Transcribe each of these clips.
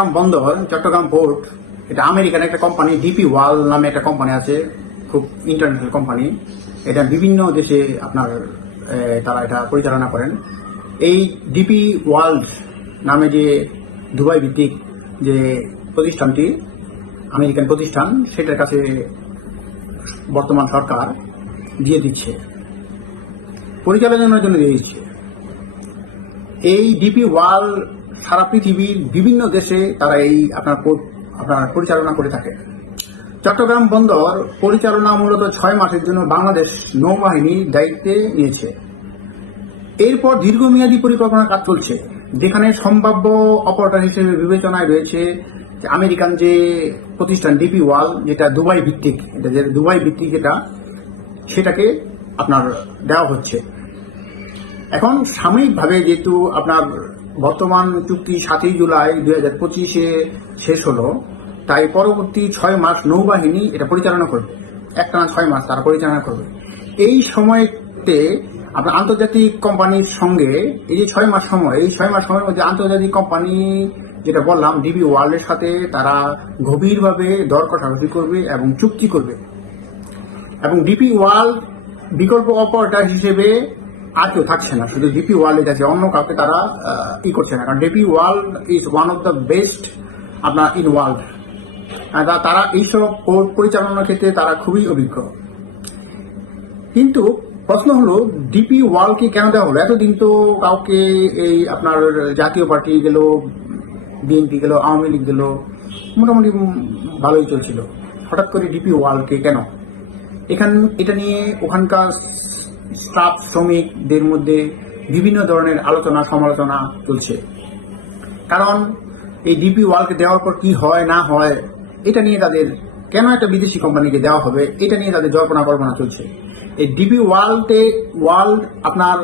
চট্টগ্রাম বন্দর চট্টগ্রাম পোর্ট এটা আমেরিকান একটা কোম্পানি ডিপি ওয়াল নামে একটা কোম্পানি আছে, খুব ইন্টারন্যাশনাল কোম্পানি এটা বিভিন্ন দেশে আপনার তারা এটা পরিচালনা করেন। এই ডিপি ওয়ার্ল্ড নামে যে দুবাই ভিত্তিক যে প্রতিষ্ঠানটি, আমেরিকান প্রতিষ্ঠান, সেটার কাছে বর্তমান সরকার দিয়ে দিচ্ছে। পরিচালনার জন্য দিয়ে দিচ্ছে। এই ডিপি ওয়াল সারা পৃথিবীর বিভিন্ন দেশে তারা এই আপনার আপনার পরিচালনা করে থাকে। চট্টগ্রাম বন্দর পরিচালনা মূলত ছয় মাসের জন্য বাংলাদেশ নৌবাহিনীর দায়িত্বে নিয়েছে। এরপর দীর্ঘমেয়াদী পরিকল্পনা কাজ চলছে। যেখানে সম্ভাব্য অপারেটর হিসেবে বিবেচনায় রয়েছে আমেরিকান যে প্রতিষ্ঠান ডিপি ওয়াল, যেটা দুবাই ভিত্তিক এটা যে দুবাই ভিত্তিক যেটা সেটাকে আপনার দেওয়া হচ্ছে। এখন সাময়িকভাবে যেহেতু আপনার বর্তমান চুক্তি সাতই জুলাই দুই হাজার পঁচিশে শেষ হলো। তাই পরবর্তী ছয় মাস নৌবাহিনী এটা পরিচালনা করবে। একটানা ছয় মাস তারা পরিচালনা করবে। এই সময়তে আপনার আন্তর্জাতিক কোম্পানির সঙ্গে এই যে ছয় মাস সময়, এই ছয় মাস সময়ের মধ্যে আন্তর্জাতিক কোম্পানি যেটা বললাম ডিবি ওয়ার্ল্ডের সাথে তারা গভীরভাবে দর কষাকষি করবে এবং চুক্তি করবে। এবং ডিপি ওয়ার্ল্ড বিকল্প অপারেটর হিসেবে আর কেউ থাকছে না। শুধু ডিপি ওয়ার্ল্ডে যাচ্ছে, অন্য কাউকে তারা ই করছে না। কারণ DP World is one of the best আপনার ইন ওয়ার্ল্ড তারা এইসব পরিচালনার ক্ষেত্রে তারা খুবই অভিজ্ঞ। কিন্তু প্রশ্ন হলো ডিপি ওয়ালকে কেন দেওয়া হলো? এতদিন তো কাউকে এই আপনার জাতীয় পার্টি গেল বিএনপি গেল, আওয়ামী লীগ গেল, মোটামুটি ভালোই চলছিল। হঠাৎ করে ডিপি ওয়ালকে কেন? এখান, এটা নিয়ে ওখানকার স্টাফ শ্রমিকদের মধ্যে বিভিন্ন ধরনের আলোচনা, সমালোচনা চলছে। কারণ এই ডিপি ওয়ালকে দেওয়ার পর কি হয়, না হয়, এটা নিয়ে তাদের কেন একটা বিদেশি কোম্পানিকে দেওয়া হবে, এটা নিয়ে তাদের জল্পনা কল্পনা চলছে। এই ডিপি ওয়ার্ল্ডে ওয়ার্ল্ড আপনার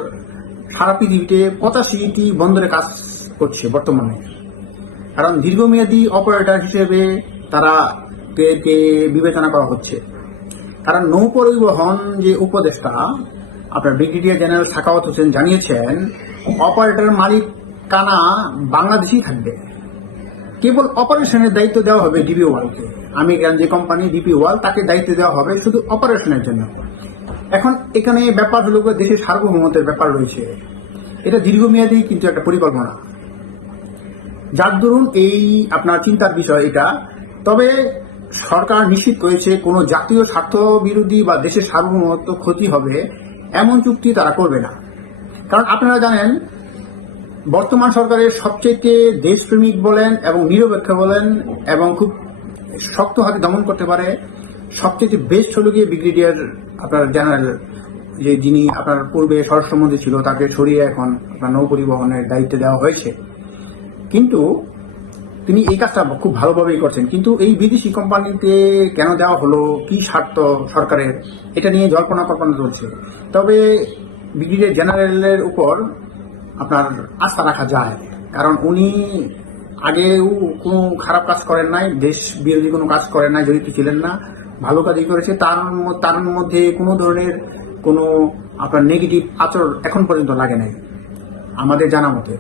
সারা পৃথিবীতে পঁচাশিটি বন্দরে কাজ করছে বর্তমানে। কারণ দীর্ঘমেয়াদী অপারেটর হিসেবে তারা বিবেচনা করা হচ্ছে। কারণ নৌ পরিবহন যে উপদেষ্টা আপনার ব্রিগেডিয়ার জেনারেল সাকাওয়াত হোসেন জানিয়েছেন অপারেটর মালিক কানা বাংলাদেশেই থাকবে। কেবল অপারেশনের দায়িত্ব দেওয়া হবে ডিবি ওয়ালকে। আমেরিকান যে কোম্পানি ডিপি ওয়াল, তাকে দায়িত্ব দেওয়া হবে শুধু অপারেশনের জন্য। এখন এখানে ব্যাপার হলো দেশের সার্বভৌমত্বের ব্যাপার রয়েছে। এটা দীর্ঘমেয়াদী কিন্তু একটা পরিকল্পনা। যার দরুন এই আপনার চিন্তার বিষয় এটা। তবে সরকার নিশ্চিত করেছে কোনো জাতীয় স্বার্থ বিরোধী বা দেশের সার্বভৌমত্ব ক্ষতি হবে এমন চুক্তি তারা করবে না। কারণ আপনারা জানেন, বর্তমান সরকারের সবচেয়ে দেশপ্রেমিক বলেন এবং নিরপেক্ষ বলেন এবং খুব শক্ত হাতে দমন করতে পারে সবচেয়ে বেস্ট হলো গিয়ে ব্রিগেডিয়ার আপনার জেনারেল যে যিনি আপনার পূর্বে স্বরাষ্ট্রমন্ত্রী ছিল, তাকে সরিয়ে এখন আপনার নৌ পরিবহনের দায়িত্ব দেওয়া হয়েছে। কিন্তু তিনি এই কাজটা খুব ভালোভাবেই করছেন। কিন্তু এই বিদেশি কোম্পানিতে কেন দেওয়া হলো? কি স্বার্থ সরকারের? এটা নিয়ে জল্পনা কল্পনা চলছে। তবে ব্রিগেডিয়ার জেনারেলের উপর আপনার আস্থা রাখা যায়। কারণ উনি আগেও কোনো খারাপ কাজ করেন নাই, দেশ বিরোধী কোনো কাজ করেন নাই, জড়িত ছিলেন না, ভালো কাজই করেছে। তার তার মধ্যে কোনো ধরনের কোনো আপনার নেগেটিভ আচরণ এখন পর্যন্ত লাগে নাই, আমাদের জানা মতে।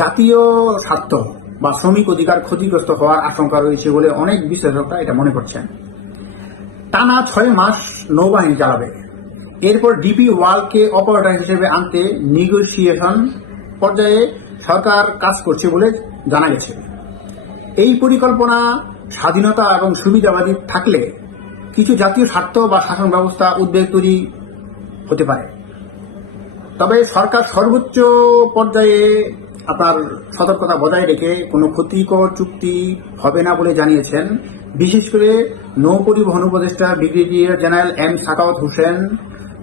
জাতীয় স্বার্থ বা শ্রমিক অধিকার ক্ষতিগ্রস্ত হওয়ার আশঙ্কা রয়েছে বলে অনেক বিশ্লেষকরা এটা মনে করছেন। টানা ছয় মাস নৌবাহিনী চালাবে। এরপর ডিপি ওয়ালকে অপারেটর হিসেবে আনতে নেগোসিয়েশন পর্যায়ে সরকার কাজ করছে বলে জানা গেছে। এই পরিকল্পনা স্বাধীনতা এবং সুবিধাবাদী থাকলে কিছু জাতীয় স্বার্থ বা শাসন ব্যবস্থা উদ্বেগ তৈরি হতে পারে। তবে সরকার সর্বোচ্চ পর্যায়ে আপনার সতর্কতা বজায় রেখে কোনো ক্ষতিকর চুক্তি হবে না বলে জানিয়েছেন। বিশেষ করে নৌ পরিবহন উপদেষ্টা brigadier general M Sakhawat Hossain,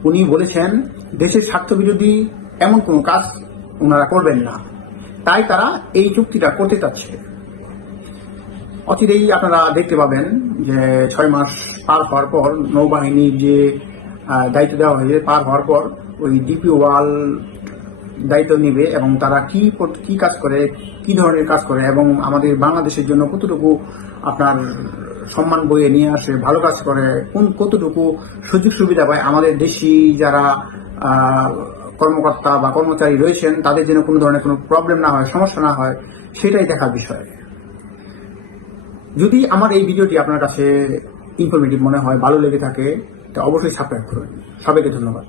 উনি বলেছেন, দেশের স্বার্থবিরোধী এমন কোনো কাজ ওনারা করবেন না। তাই তারা এই চুক্তিটা করতে চাচ্ছে। অচিরেই আপনারা দেখতে পাবেন যে ছয় মাস পার হওয়ার পর নৌবাহিনীর যে দায়িত্ব দেওয়া হয়েছে, পার হওয়ার পর ওই ডিপি ওয়াল দায়িত্ব নেবে এবং তারা কি কি কাজ করে, কি ধরনের কাজ করে এবং আমাদের বাংলাদেশের জন্য কতটুকু আপনার সম্মান বয়ে নিয়ে আসে, ভালো কাজ করে, কোন, কতটুকু সুযোগ সুবিধা পায়, আমাদের দেশি যারা কর্মকর্তা বা কর্মচারী রয়েছেন, তাদের যেন কোনো ধরনের কোনো প্রবলেম না হয়, সমস্যা না হয়, সেটাই দেখার বিষয়। যদি আমার এই ভিডিওটি আপনার কাছে ইনফরমেটিভ মনে হয়, ভালো লেগে থাকে, তা অবশ্যই সাবস্ক্রাইব করবেন সবাইকে ধন্যবাদ।